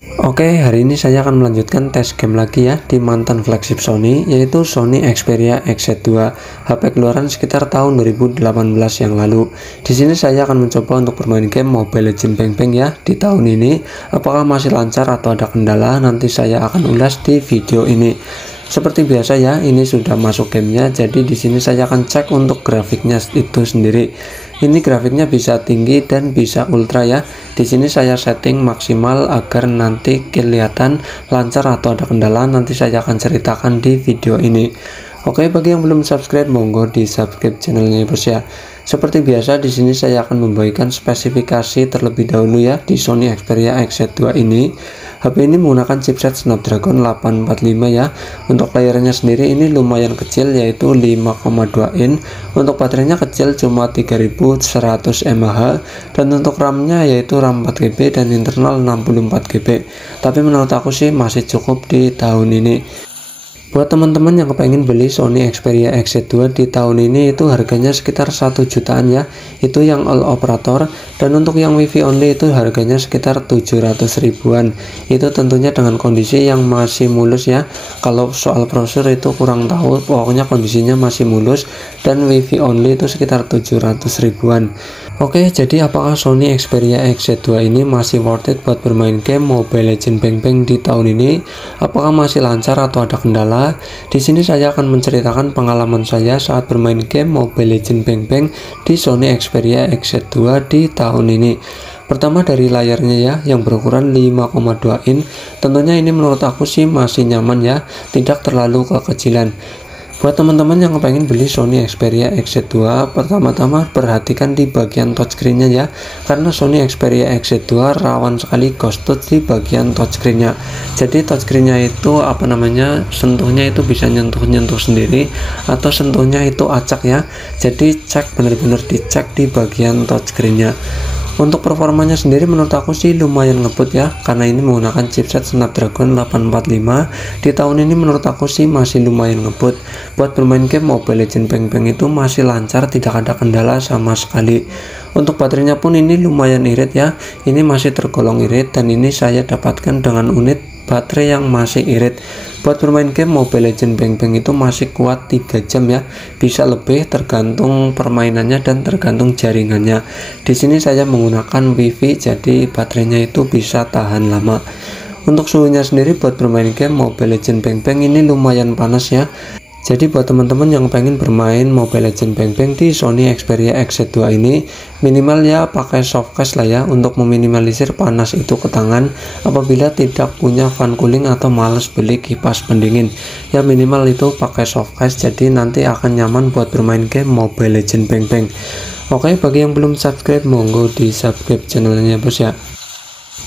Oke, hari ini saya akan melanjutkan tes game lagi ya di mantan flagship Sony, yaitu Sony Xperia XZ2, HP keluaran sekitar tahun 2018 yang lalu. Di sini saya akan mencoba untuk bermain game Mobile Legends Bang Bang ya di tahun ini. Apakah masih lancar atau ada kendala? Nanti saya akan ulas di video ini. Seperti biasa ya, ini sudah masuk gamenya, jadi di sini saya akan cek untuk grafiknya itu sendiri. Ini grafiknya bisa tinggi dan bisa ultra ya. Di sini saya setting maksimal agar nanti kelihatan lancar atau ada kendala, nanti saya akan ceritakan di video ini. Oke, bagi yang belum subscribe, monggo di subscribe channelnya bos ya. Seperti biasa, di sini saya akan membagikan spesifikasi terlebih dahulu ya di Sony Xperia XZ2 ini. HP ini menggunakan chipset Snapdragon 845 ya. Untuk layarnya sendiri ini lumayan kecil, yaitu 5,2 in. Untuk baterainya kecil, cuma 3100 mAh, dan untuk RAM-nya yaitu RAM 4GB dan internal 64GB. Tapi menurut aku sih masih cukup di tahun ini. Buat teman-teman yang kepengen beli Sony Xperia XZ2 di tahun ini, itu harganya sekitar 1 jutaan ya, itu yang all operator. Dan untuk yang wifi only itu harganya sekitar 700 ribuan. Itu tentunya dengan kondisi yang masih mulus ya. Kalau soal prosesor itu kurang tahu, pokoknya kondisinya masih mulus. Dan wifi only itu sekitar 700 ribuan. Oke, jadi apakah Sony Xperia XZ2 ini masih worth it buat bermain game Mobile Legends Bang Bang di tahun ini? Apakah masih lancar atau ada kendala? Di sini saya akan menceritakan pengalaman saya saat bermain game Mobile Legends Bang Bang di Sony Xperia XZ2 di tahun ini. Pertama dari layarnya ya, yang berukuran 5,2 in. Tentunya ini menurut aku sih masih nyaman ya, tidak terlalu kekecilan. Buat teman-teman yang pengen beli Sony Xperia XZ2, pertama-tama perhatikan di bagian touchscreen-nya ya, karena Sony Xperia XZ2 rawan sekali ghost touch di bagian touchscreen-nya. Jadi touchscreen-nya itu sentuhnya itu bisa nyentuh-nyentuh sendiri, atau sentuhnya itu acak ya. Jadi cek, benar-benar dicek di bagian touchscreen-nya. Untuk performanya sendiri menurut aku sih lumayan ngebut ya, karena ini menggunakan chipset Snapdragon 845. Di tahun ini menurut aku sih masih lumayan ngebut. Buat bermain game Mobile Legends Bang Bang itu masih lancar, tidak ada kendala sama sekali. Untuk baterainya pun ini lumayan irit ya, ini masih tergolong irit, dan ini saya dapatkan dengan unit baterai yang masih irit. Buat bermain game Mobile Legends Bang Bang itu masih kuat 3 jam ya, bisa lebih tergantung permainannya dan tergantung jaringannya. Di sini saya menggunakan WiFi, jadi baterainya itu bisa tahan lama. Untuk suhunya sendiri buat bermain game Mobile Legends Bang Bang ini lumayan panas ya. Jadi buat teman-teman yang pengen bermain Mobile Legends Bang Bang di Sony Xperia XZ2 ini, minimal ya pakai softcase lah ya, untuk meminimalisir panas itu ke tangan. Apabila tidak punya fan cooling atau males beli kipas pendingin ya, minimal itu pakai softcase, jadi nanti akan nyaman buat bermain game Mobile Legends Bang Bang. Oke, bagi yang belum subscribe, monggo di subscribe channelnya bos ya.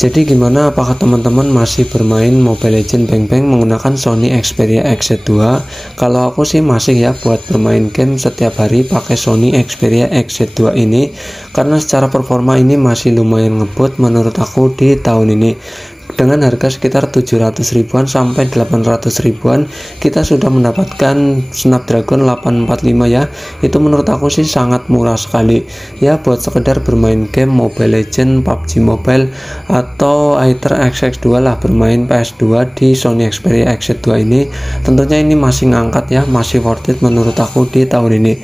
Jadi gimana, apakah teman-teman masih bermain Mobile Legends Bang Bang menggunakan Sony Xperia XZ2? Kalau aku sih masih ya, buat bermain game setiap hari pakai Sony Xperia XZ2 ini, karena secara performa ini masih lumayan ngebut menurut aku di tahun ini. Dengan harga sekitar 700 ribuan sampai 800 ribuan kita sudah mendapatkan Snapdragon 845 ya. Itu menurut aku sih sangat murah sekali ya, buat sekedar bermain game Mobile Legends, PUBG Mobile, atau either XX2 lah, bermain PS2 di Sony Xperia XZ2 ini. Tentunya ini masih ngangkat ya, masih worth it menurut aku di tahun ini.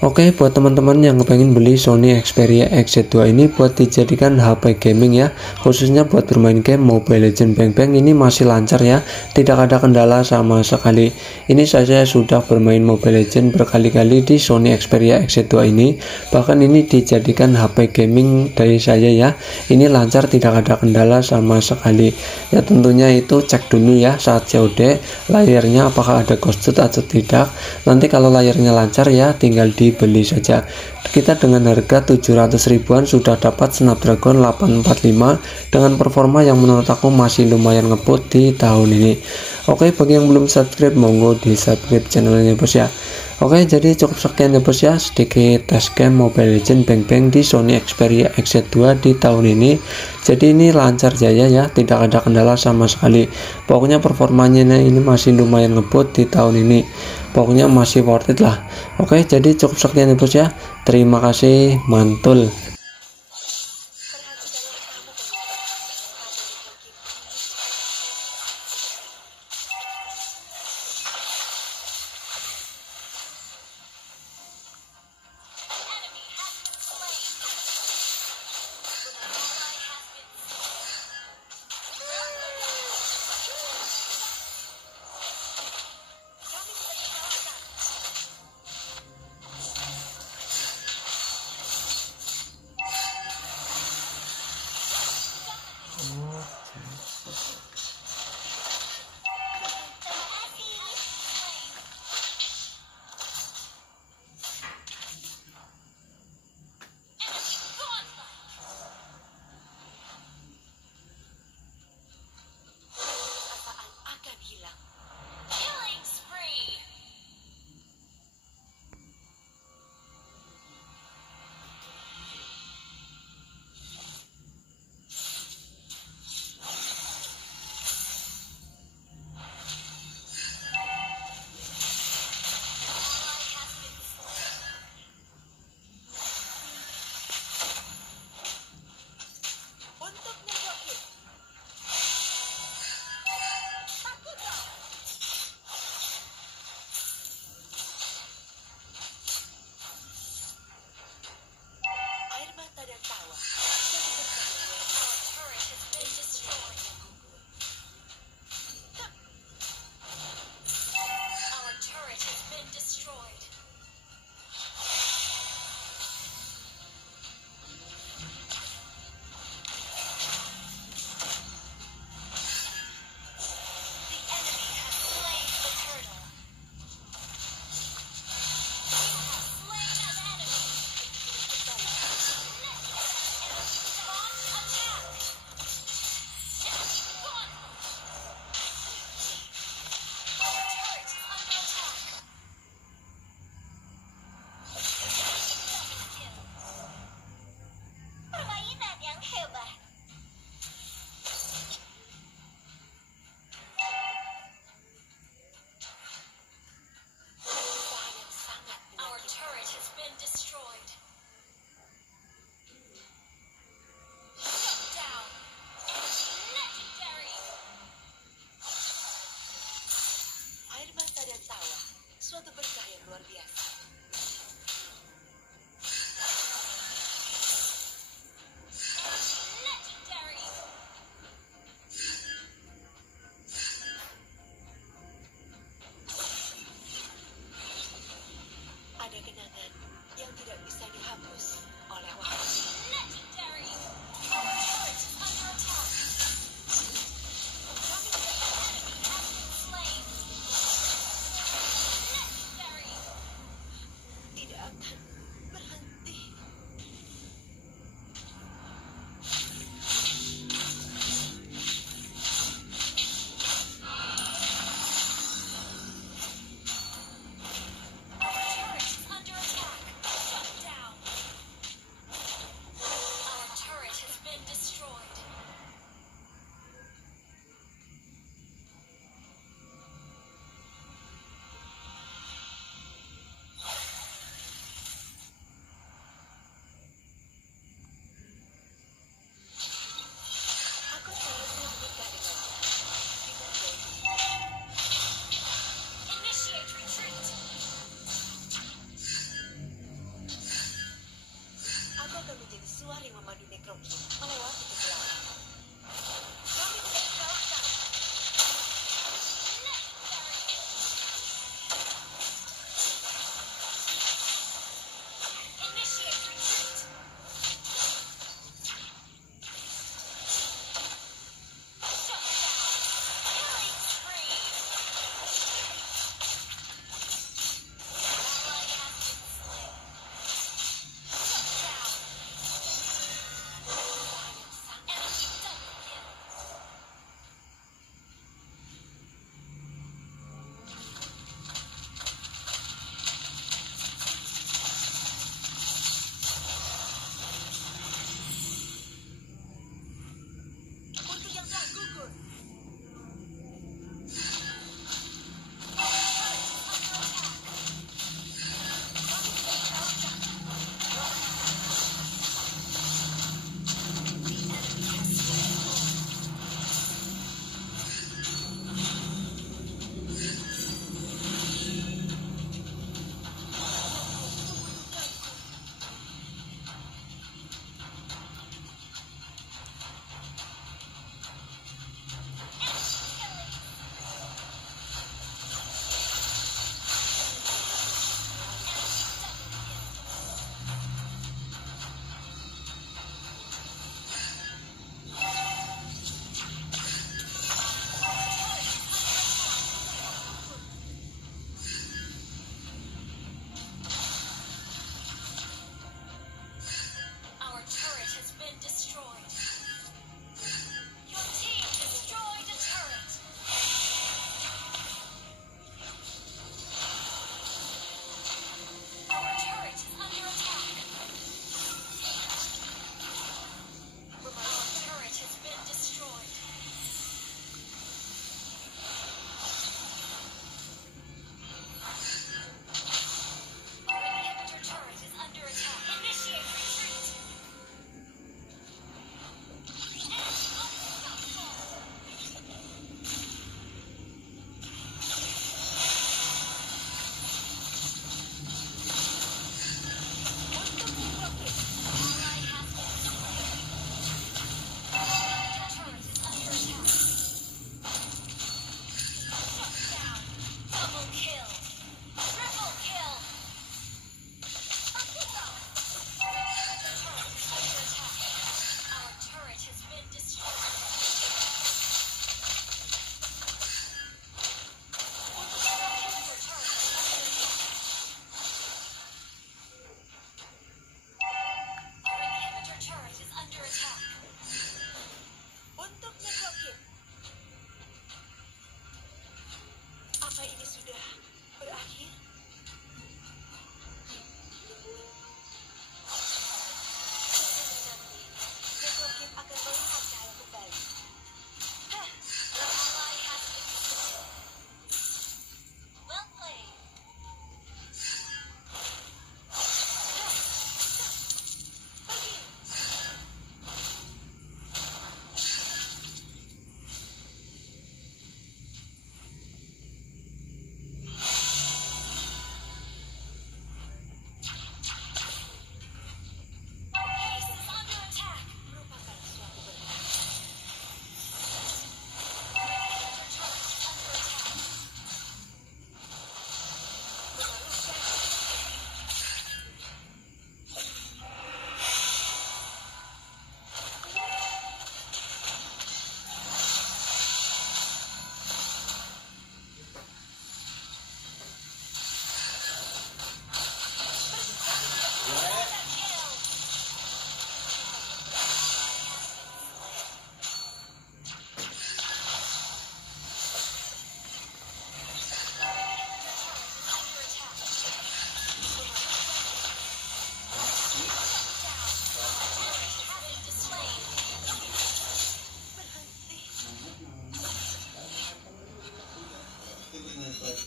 Oke, buat teman-teman yang pengen beli Sony Xperia XZ2 ini buat dijadikan HP gaming ya, khususnya buat bermain game Mobile Legends Bang Bang ini masih lancar ya, tidak ada kendala sama sekali. Ini saya sudah bermain Mobile Legends berkali-kali di Sony Xperia XZ2 ini, bahkan ini dijadikan HP gaming dari saya ya. Ini lancar, tidak ada kendala sama sekali. Ya tentunya itu cek dulu ya saat COD layarnya apakah ada ghost touch atau tidak. Nanti kalau layarnya lancar ya tinggal dibeli saja. Kita dengan harga 700 ribuan sudah dapat Snapdragon 845 dengan performa yang menurut aku masih lumayan ngebut di tahun ini. Oke, bagi yang belum subscribe, monggo di subscribe channelnya bos ya. Oke, jadi cukup sekian ya bos ya, sedikit tes game Mobile Legends Bang Bang di Sony Xperia XZ2 di tahun ini. Jadi ini lancar jaya ya, tidak ada kendala sama sekali. Pokoknya performanya ini masih lumayan ngebut di tahun ini, pokoknya masih worth it lah. Oke, jadi cukup sekian ya bos ya, terima kasih, mantul.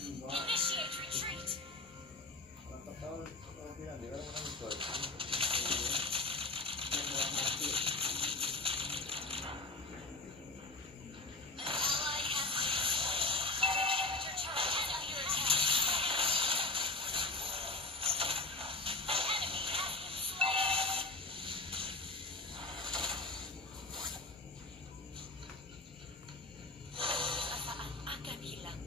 Initiate retreat. Ally has been slain. Inhibitor turret is under attack. An enemy has been slain. Perasaan akan hilang.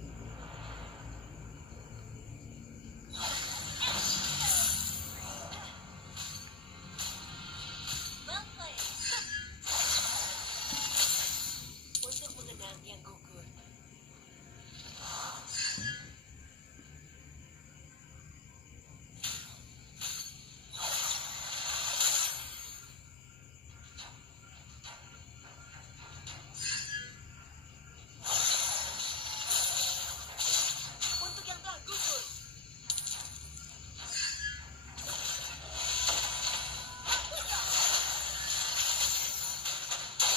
Well played. Untuk mengenang yang gugur. Untuk yang telah gugur.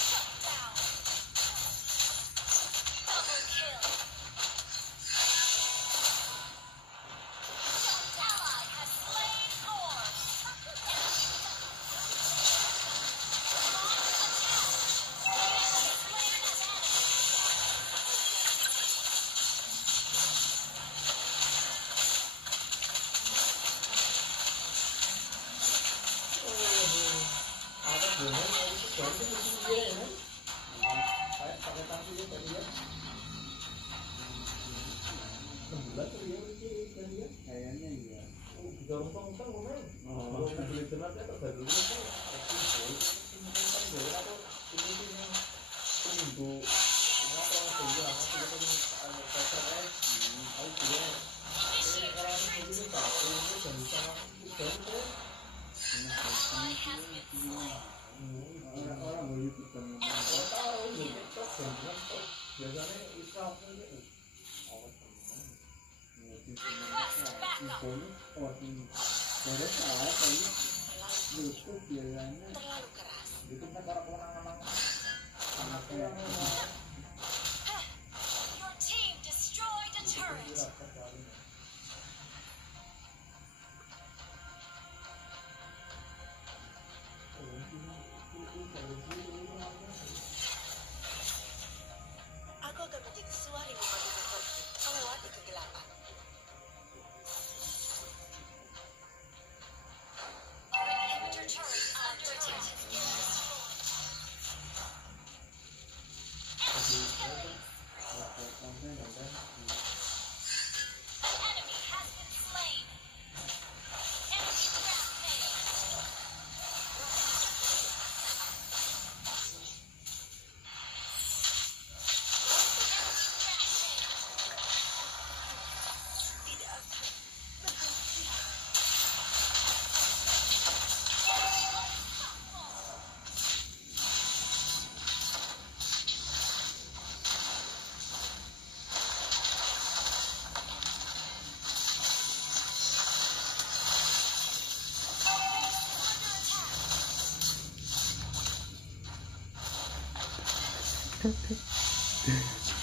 Shut down. Double kill. Ally has slain Orb. Launch attack. Slain an enemy. Kayaknya iya. Ally has been slain. Orang-orang mau YouTube kan. YouTube biasanya Terlalu keras. YouTube kan orang-orang anaknya Your team destroyed a turret. Aku akan menjadi suara yang membantu pergi melewati kegelapan. Our inhibitor turret is under attack. Enemy killing. An enemy has been slain. Enemy rampage. Tidak akan berhenti. Under attack.